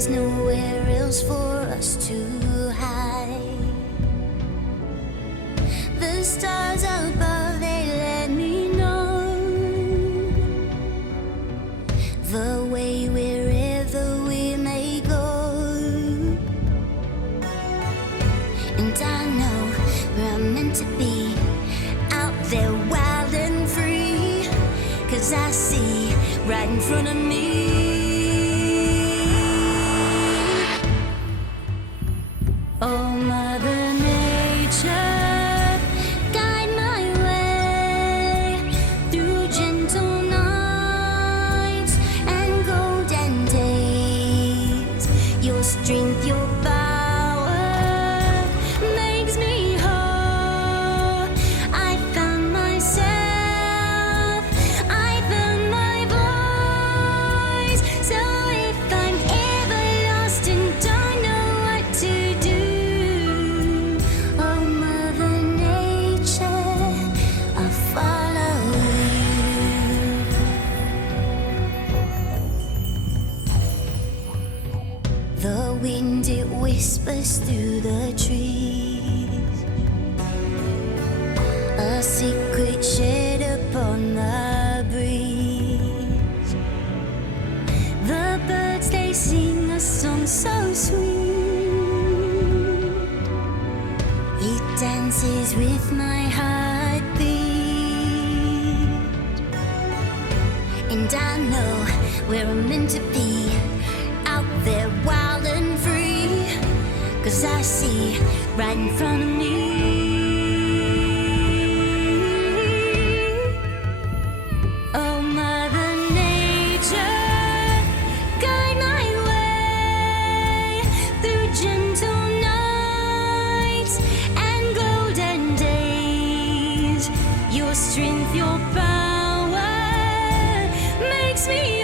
there's nowhere else for us to hide. The stars above, they let me know the way wherever we may go. And I know where I'm meant to be, out there wild and free, 'cause I see right in front of me. Oh, Mother Nature, guide my way through gentle nights and golden days. Your strength, your power makes me whole. I found myself, I found my voice. So if I'm ever lost and don't know what to do, oh Mother Nature, I'll follow you. The wind, it whispers through the trees, a secret shed upon the breeze. The birds, they sing a song so sweet, it dances with my heartbeat. And I know where I'm meant to be, out there wild and free, 'cause I see right in front of me. Oh, Mother Nature, guide my way through gentle nights and golden days. Your strength, your power makes me